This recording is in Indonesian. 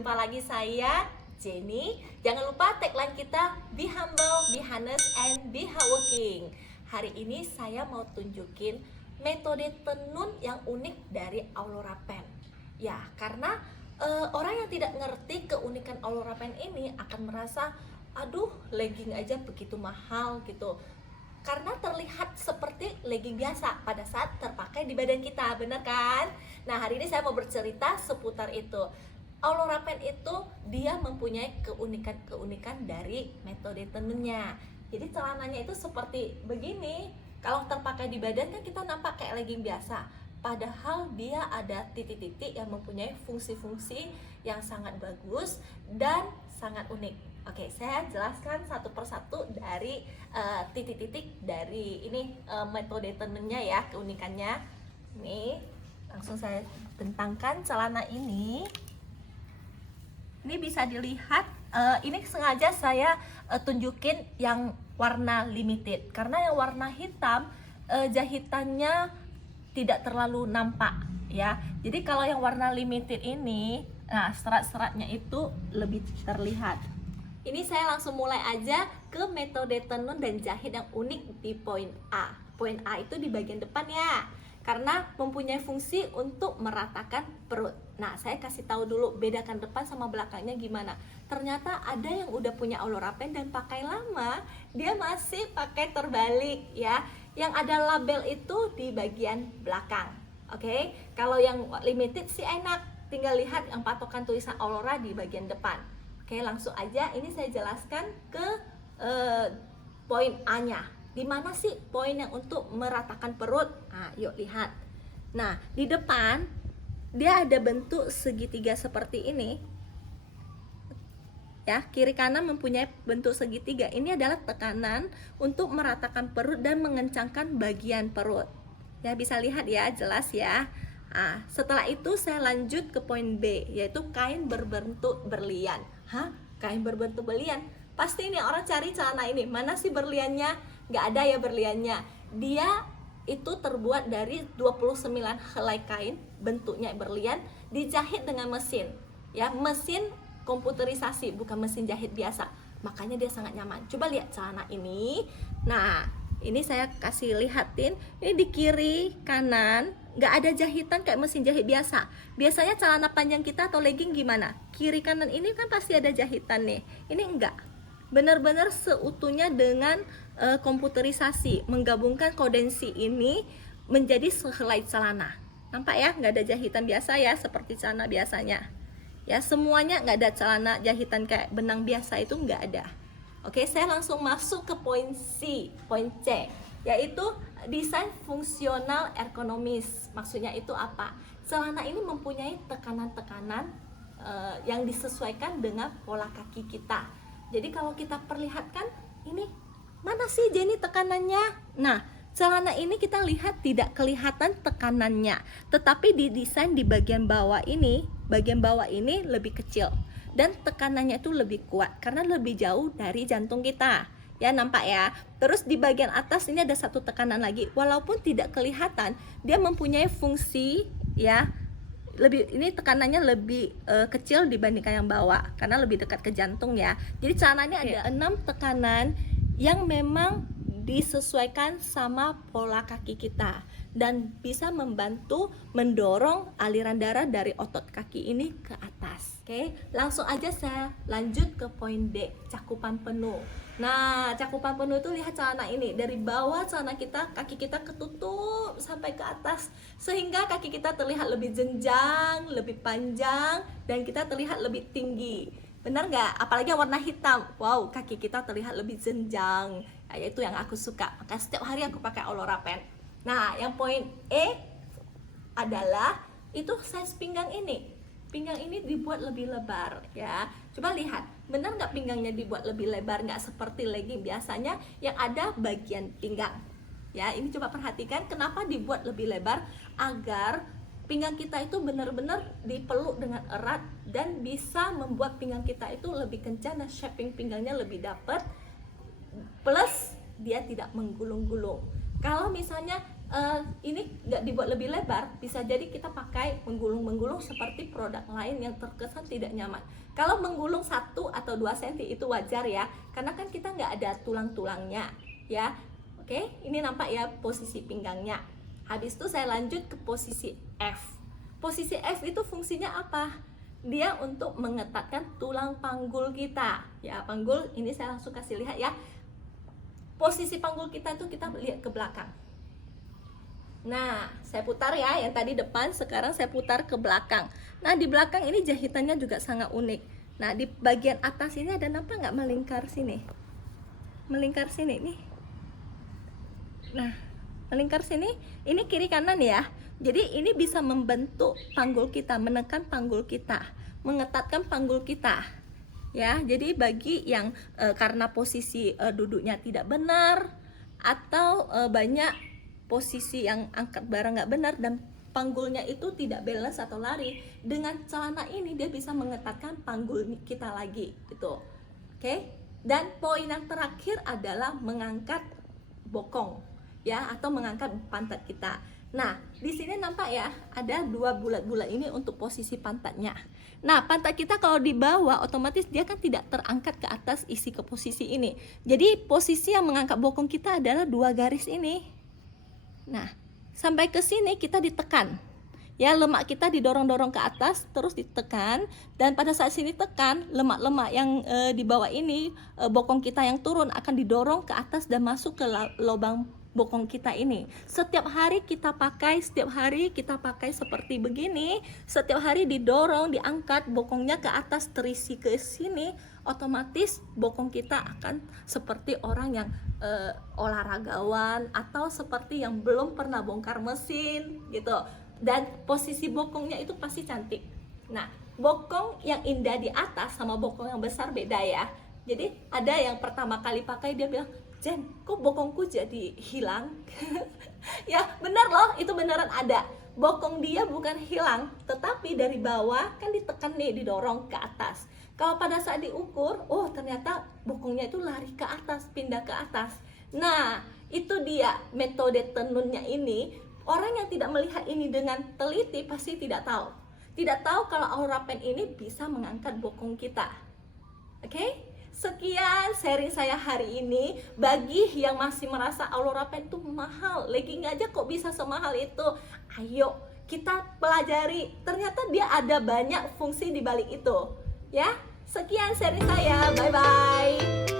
jumpa lagi saya Jenny. Jangan lupa tagline kita Be humble, be honest, and be hardworking. Hari ini saya mau tunjukin metode tenun yang unik dari Aurora Pen. Ya, karena orang yang tidak ngerti keunikan Aurora Pen ini akan merasa, aduh, legging aja begitu mahal gitu. Karena terlihat seperti legging biasa pada saat terpakai di badan kita, bener kan? Nah, hari ini saya mau bercerita seputar itu. Aurora Pen itu dia mempunyai keunikan-keunikan dari metode tenunnya. Jadi celananya itu seperti begini. Kalau terpakai di badan kan kita nampak kayak legging biasa. Padahal dia ada titik-titik yang mempunyai fungsi-fungsi yang sangat bagus dan sangat unik. Oke, saya jelaskan satu persatu dari titik-titik dari ini metode tenunnya ya, keunikannya. Nih, langsung saya bentangkan celana ini. Ini bisa dilihat, ini sengaja saya tunjukin yang warna limited karena yang warna hitam jahitannya tidak terlalu nampak ya. Jadi kalau yang warna limited ini, nah serat-seratnya itu lebih terlihat. Ini saya langsung mulai aja ke metode tenun dan jahit yang unik di poin A. Poin A itu di bagian depan ya, karena mempunyai fungsi untuk meratakan perut. Nah, saya kasih tahu dulu bedakan depan sama belakangnya gimana. Ternyata ada yang udah punya Aurora Pen dan pakai lama, dia masih pakai terbalik ya. Yang ada label itu di bagian belakang. Oke, kalau yang limited sih enak, tinggal lihat yang patokan tulisan Aurora di bagian depan. Oke, langsung aja ini saya jelaskan ke poin A-nya. Di mana sih poin yang untuk meratakan perut? Nah, yuk lihat. Nah, di depan dia ada bentuk segitiga seperti ini. Ya, kiri kanan mempunyai bentuk segitiga. Ini adalah tekanan untuk meratakan perut dan mengencangkan bagian perut. Ya, bisa lihat ya, jelas ya. Nah, setelah itu saya lanjut ke poin B, yaitu kain berbentuk berlian. Hah? Kain berbentuk berlian? Pasti ini orang cari celana ini, mana sih berliannya? Nggak ada ya berliannya. Dia itu terbuat dari 29 helai kain, bentuknya berlian, dijahit dengan mesin. Ya, mesin komputerisasi, bukan mesin jahit biasa. Makanya dia sangat nyaman. Coba lihat celana ini. Nah, ini saya kasih lihatin, ini di kiri kanan nggak ada jahitan kayak mesin jahit biasa. Biasanya celana panjang kita atau legging gimana? Kiri kanan ini kan pasti ada jahitan nih. Ini enggak, benar-benar seutuhnya dengan komputerisasi, menggabungkan kondensi ini menjadi sehelai celana. Nampak ya, nggak ada jahitan biasa ya, seperti celana biasanya. Ya, semuanya nggak ada celana jahitan kayak benang biasa, itu nggak ada. Oke, saya langsung masuk ke poin C, poin C, yaitu desain fungsional ergonomis. Maksudnya itu apa? Celana ini mempunyai tekanan-tekanan yang disesuaikan dengan pola kaki kita. Jadi kalau kita perlihatkan, ini mana sih Jenny tekanannya? Nah, celana ini kita lihat tidak kelihatan tekanannya, tetapi didesain di bagian bawah ini lebih kecil. Dan tekanannya itu lebih kuat karena lebih jauh dari jantung kita. Ya, nampak ya. Terus di bagian atas ini ada satu tekanan lagi. Walaupun tidak kelihatan, dia mempunyai fungsi ya. Ini tekanannya lebih kecil dibandingkan yang bawah karena lebih dekat ke jantung ya. Jadi celananya ada 6 tekanan yang memang disesuaikan sama pola kaki kita dan bisa membantu mendorong aliran darah dari otot kaki ini ke atas. Oke, langsung aja saya lanjut ke poin D, cakupan penuh. Nah, cakupan penuh itu lihat celana ini, dari bawah celana kita, kaki kita ketutup sampai ke atas sehingga kaki kita terlihat lebih jenjang, lebih panjang, dan kita terlihat lebih tinggi. Benar nggak? Apalagi warna hitam. Wow, kaki kita terlihat lebih jenjang. Nah, itu yang aku suka. Maka setiap hari aku pakai Aurora Pen. Nah, yang poin E adalah itu size pinggang ini. Pinggang ini dibuat lebih lebar ya. Coba lihat, benar nggak pinggangnya dibuat lebih lebar? Nggak seperti legging biasanya yang ada bagian pinggang. Ya, ini coba perhatikan kenapa dibuat lebih lebar, agar pinggang kita itu benar-benar dipeluk dengan erat dan bisa membuat pinggang kita itu lebih kencang dan shaping pinggangnya lebih dapat. Plus dia tidak menggulung-gulung. Kalau misalnya ini nggak dibuat lebih lebar, bisa jadi kita pakai menggulung-menggulung seperti produk lain yang terkesan tidak nyaman. Kalau menggulung 1 atau 2 cm itu wajar ya, karena kan kita nggak ada tulang-tulangnya ya. Oke, ini nampak ya posisi pinggangnya. Habis itu saya lanjut ke posisi F. Posisi F itu fungsinya apa? Dia untuk mengetatkan tulang panggul kita ya. Panggul ini saya langsung kasih lihat ya. Posisi panggul kita itu kita lihat ke belakang. Nah, saya putar ya, yang tadi depan, sekarang saya putar ke belakang. Nah, di belakang ini jahitannya juga sangat unik. Nah, di bagian atas ini ada nampak nggak melingkar sini? Melingkar sini nih. Nah, melingkar sini, ini kiri kanan ya. Jadi ini bisa membentuk panggul kita, menekan panggul kita, mengetatkan panggul kita. Ya, jadi bagi yang karena posisi duduknya tidak benar atau banyak posisi yang angkat barang nggak benar dan panggulnya itu tidak balance atau lari, dengan celana ini dia bisa mengetatkan panggul kita lagi gitu. Oke. Dan poin yang terakhir adalah mengangkat bokong ya, atau mengangkat pantat kita. Nah, di sini nampak ya ada 2 bulat-bulat ini untuk posisi pantatnya. Nah, pantat kita kalau di bawah otomatis dia kan tidak terangkat ke atas isi ke posisi ini. Jadi posisi yang mengangkat bokong kita adalah 2 garis ini. Nah, sampai ke sini kita ditekan. Ya, lemak kita didorong-dorong ke atas, terus ditekan. Dan pada saat sini tekan, lemak-lemak yang di bawah ini, bokong kita yang turun akan didorong ke atas dan masuk ke lubang bokong kita ini. Setiap hari kita pakai seperti begini. Setiap hari didorong, diangkat, bokongnya ke atas, terisi ke sini. Otomatis bokong kita akan seperti orang yang olahragawan atau seperti yang belum pernah bongkar mesin gitu. Dan posisi bokongnya itu pasti cantik. Nah, bokong yang indah di atas sama bokong yang besar beda ya. Jadi ada yang pertama kali pakai dia bilang, "Jen, kok bokongku jadi hilang?" Ya benar loh, itu beneran ada. Bokong dia bukan hilang, tetapi dari bawah kan ditekan nih, didorong ke atas. Kalau pada saat diukur, oh ternyata bokongnya itu lari ke atas, pindah ke atas. Nah, itu dia metode tenunnya ini. Orang yang tidak melihat ini dengan teliti pasti tidak tahu. Tidak tahu kalau Aura Pen ini bisa mengangkat bokong kita. Oke? Sekian sharing saya hari ini. Bagi yang masih merasa Aura Pen itu mahal, legging aja kok bisa semahal itu, ayo kita pelajari. Ternyata dia ada banyak fungsi di balik itu. Ya, sekian sharing saya. Bye bye.